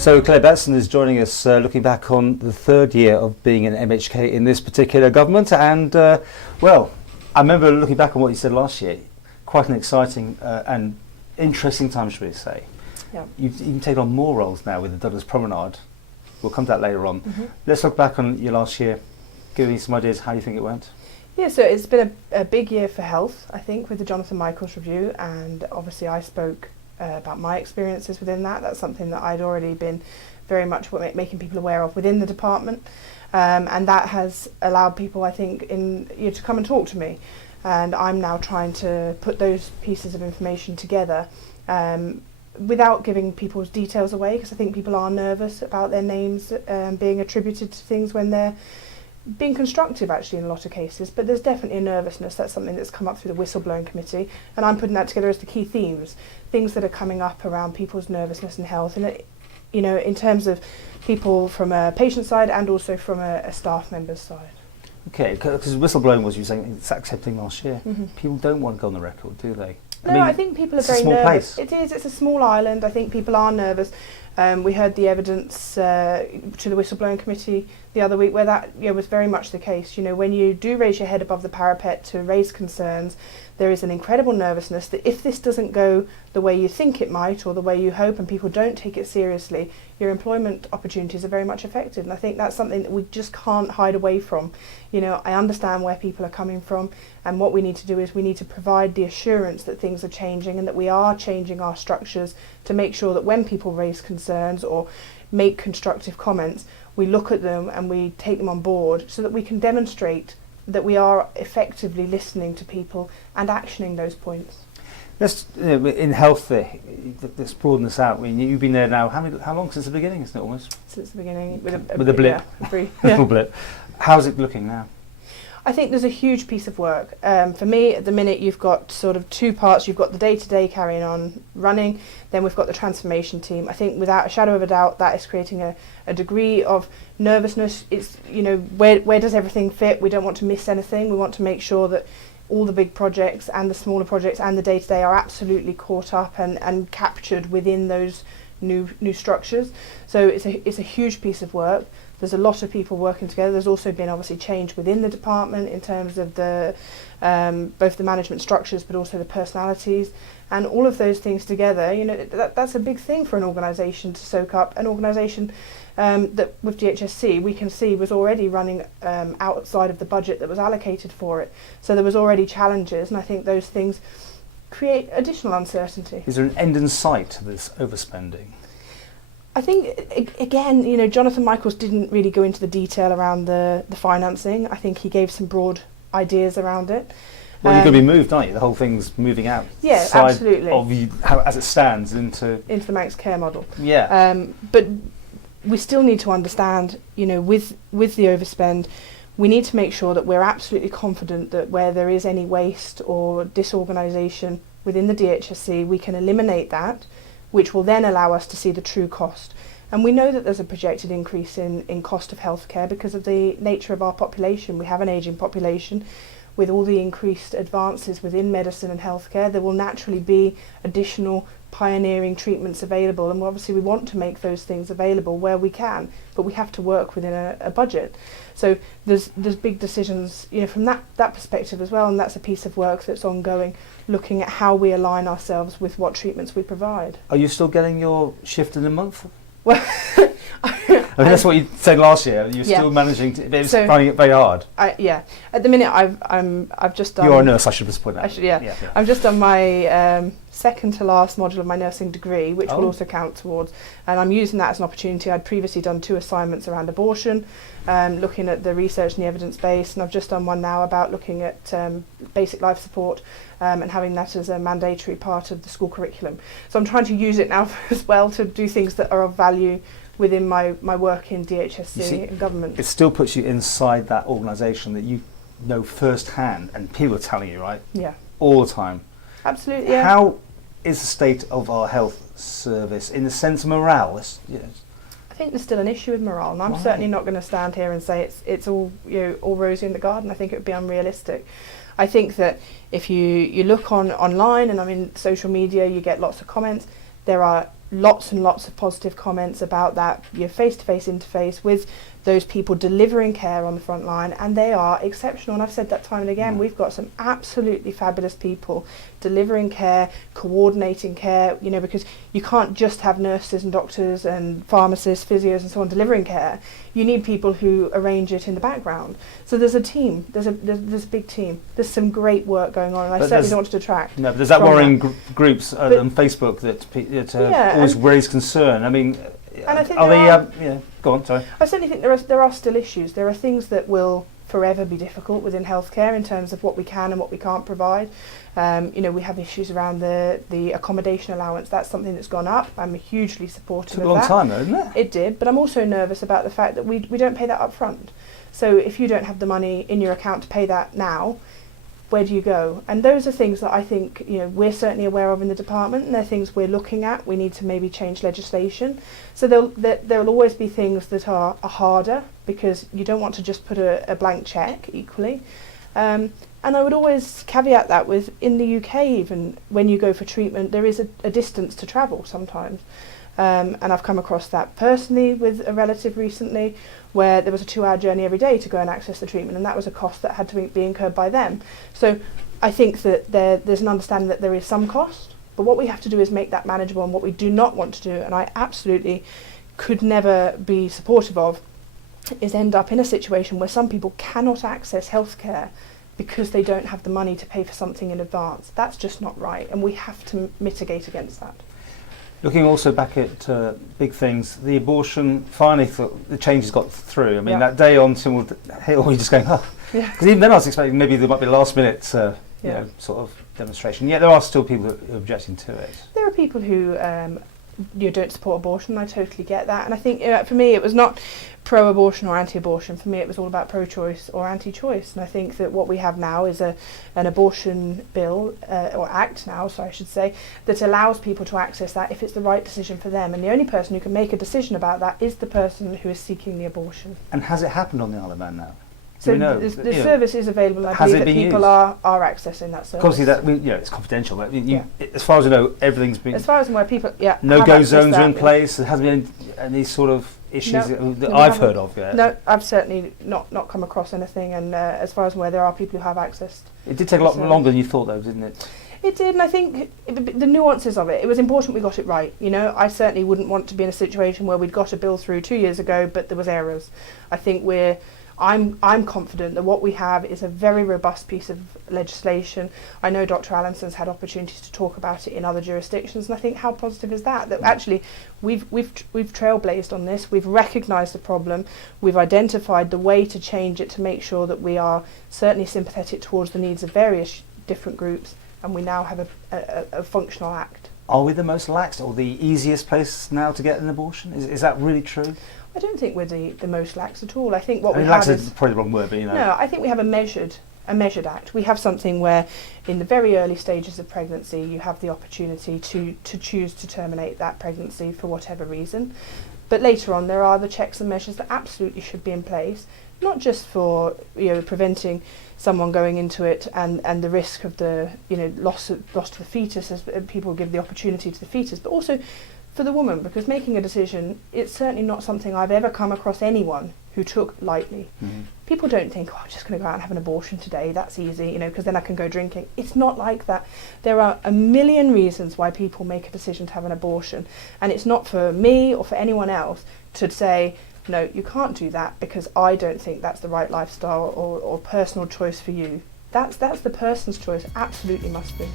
So Clare Bettison is joining us looking back on the third year of being an MHK in this particular government, and well, I remember looking back on what you said last year, quite an exciting and interesting time, should we say. Yeah. You've even taken on more roles now with the Douglas Promenade. We'll come to that later on. Let's look back on your last year, give me some ideas how you think it went. Yeah, so it's been a big year for health, I think, with the Jonathan Michaels review, and obviously I spoke about my experiences within that. That's something that I'd already been very much making people aware of within the department, and that has allowed people, I think, to come and talk to me, and I'm now trying to put those pieces of information together without giving people's details away, because I think people are nervous about their names being attributed to things when they're being constructive, actually, in a lot of cases. But there's definitely a nervousness. That's something that's come up through the whistleblowing committee, and I'm putting that together as the key themes, things that are coming up around people's nervousness and health, and you know, in terms of people from a patient side and also from a staff member's side. Okay, because whistleblowing was, you saying, it's accepting last year. People don't want to go on the record, do they? No, I think people are very nervous. It is. It's a small island. I think people are nervous. We heard the evidence to the whistleblowing committee the other week where that was very much the case. You know, when you do raise your head above the parapet to raise concerns, there is an incredible nervousness that if this doesn't go the way you think it might or the way you hope, and people don't take it seriously, your employment opportunities are very much affected. And I think that's something that we just can't hide away from. You know, I understand where people are coming from, and what we need to do is we need to provide the assurance that things are changing and that we are changing our structures to make sure that when people raise concerns or make constructive comments, we look at them and we take them on board so that we can demonstrate that we are effectively listening to people and actioning those points. Let's, in health there, let's broaden this out. I mean, you've been there now, how long since the beginning, isn't it, almost? Since the beginning, with a blip. Yeah, little blip. How's it looking now? I think there's a huge piece of work. For me, at the minute, you've got sort of two parts. You've got the day-to-day carrying on running, then we've got the transformation team. I think without a shadow of a doubt, that is creating a degree of nervousness. It's, you know, where does everything fit? We don't want to miss anything. We want to make sure that all the big projects and the smaller projects and the day-to-day are absolutely caught up and captured within those new structures. So it's a huge piece of work. There's a lot of people working together. There's also been obviously change within the department in terms of the both the management structures but also the personalities, and all of those things together, you know, that's a big thing for an organisation to soak up. An organisation that with DHSC we can see was already running outside of the budget that was allocated for it. So there was already challenges, and I think those things create additional uncertainty. Is there an end in sight to this overspending? I think, again, you know, Jonathan Michaels didn't really go into the detail around the financing. I think he gave some broad ideas around it. Well, you're going to be moved, aren't you? The whole thing's moving out. Yeah, absolutely. Of you, as it stands, into the Manx care model. Yeah. But we still need to understand, you know, with the overspend, we need to make sure that we're absolutely confident that where there is any waste or disorganisation within the DHSC, we can eliminate that, which will then allow us to see the true cost. And we know that there's a projected increase in cost of healthcare because of the nature of our population. We have an ageing population. With all the increased advances within medicine and healthcare, there will naturally be additional pioneering treatments available, and obviously we want to make those things available where we can, but we have to work within a budget. So there's big decisions, you know, from that perspective as well, and that's a piece of work that's ongoing, looking at how we align ourselves with what treatments we provide. Are you still getting your shift in a month? Well, I mean, that's what you said last year. You're still managing to, but so finding it very hard. Yeah, at the minute I've just done. You're a nurse, I should just point out. Yeah. I've just done my second to last module of my nursing degree, which will also count towards, and I'm using that as an opportunity. I'd previously done 2 assignments around abortion, looking at the research and the evidence base, and I've just done one now about looking at basic life support and having that as a mandatory part of the school curriculum. So I'm trying to use it now as well to do things that are of value within my work in DHSC and government. It still puts you inside that organisation that you know firsthand, and people are telling you, right? Yeah. All the time. Absolutely, yeah. How is the state of our health service in the sense of morale? I think there's still an issue with morale, and I'm certainly not going to stand here and say it's all, you know, all rosy in the garden. I think it would be unrealistic. I think that if you look online, and I mean social media, you get lots of comments. There are lots and lots of positive comments about that, your face-to-face interface with those people delivering care on the front line, and they are exceptional. And I've said that time and again, we've got some absolutely fabulous people delivering care, coordinating care, you know, because you can't just have nurses and doctors and pharmacists, physios and so on delivering care. You need people who arrange it in the background. So there's a team, there's a big team. There's some great work going on, and I certainly don't want to detract. No, but there's that worrying groups on Facebook that always raise concern. I mean, and I think go on, sorry. I certainly think there are still issues. There are things that will forever be difficult within healthcare in terms of what we can and what we can't provide. You know, we have issues around the accommodation allowance. That's something that's gone up. I'm hugely supportive of that. It took a long time though, didn't it? It did, but I'm also nervous about the fact that we don't pay that up front. So if you don't have the money in your account to pay that now, where do you go? And those are things that I think, you know, we're certainly aware of in the department, and they're things we're looking at. We need to maybe change legislation. So there'll always be things that are harder, because you don't want to just put a blank check equally. And I would always caveat that with, in the UK even, when you go for treatment, there is a distance to travel sometimes. And I've come across that personally with a relative recently, where there was a 2-hour journey every day to go and access the treatment, and that was a cost that had to be incurred by them. So I think that there's an understanding that there is some cost, but what we have to do is make that manageable. And what we do not want to do, and I absolutely could never be supportive of, is end up in a situation where some people cannot access healthcare because they don't have the money to pay for something in advance. That's just not right, and we have to mitigate against that. Looking also back at big things, the abortion, finally the changes got through. I mean, that day on Tynwald Hill, you're just going, oh. Because even then I was expecting maybe there might be a last minute you know, sort of demonstration. Yet there are still people who are objecting to it. There are people who don't support abortion. I totally get that. And I think for me it was not pro-abortion or anti-abortion. For me it was all about pro-choice or anti-choice. And I think that what we have now is an abortion bill, or act now, so I should say, that allows people to access that if it's the right decision for them. And the only person who can make a decision about that is the person who is seeking the abortion. And has it happened on the Isle of Man now? So the service is available. I believe that people are accessing that service. Obviously, that it's confidential. But as far as I know, everything's been. As far as I'm aware, people no-go zones are in place. There hasn't been any sort of issues that I've heard of yet. No, I've certainly not come across anything. And as far as I'm aware, there are people who have accessed. It did take a lot longer than you thought, though, didn't it? It did, and I think the nuances of it was important we got it right. You know, I certainly wouldn't want to be in a situation where we'd got a bill through 2 years ago, but there was errors. I think I'm confident that what we have is a very robust piece of legislation. I know Dr. Allinson's had opportunities to talk about it in other jurisdictions, and I think how positive is that? That actually we've trailblazed on this. We've recognised the problem. We've identified the way to change it to make sure that we are certainly sympathetic towards the needs of various different groups, and we now have a functional act. Are we the most lax or the easiest place now to get an abortion? Is that really true? I don't think we're the most lax at all. I think what we have lax is probably the wrong word, but you know. No, I think we have a measured act. We have something where, in the very early stages of pregnancy, you have the opportunity to choose to terminate that pregnancy for whatever reason. But later on, there are the checks and measures that absolutely should be in place, not just for preventing someone going into it and the risk of the loss to the fetus, as people give the opportunity to the fetus, but also for the woman, because making a decision, it's certainly not something I've ever come across anyone who took lightly. Mm-hmm. People don't think, I'm just going to go out and have an abortion today, that's easy, because then I can go drinking. It's not like that. There are a million reasons why people make a decision to have an abortion, and it's not for me or for anyone else to say, no, you can't do that because I don't think that's the right lifestyle or personal choice for you. That's the person's choice, absolutely must be.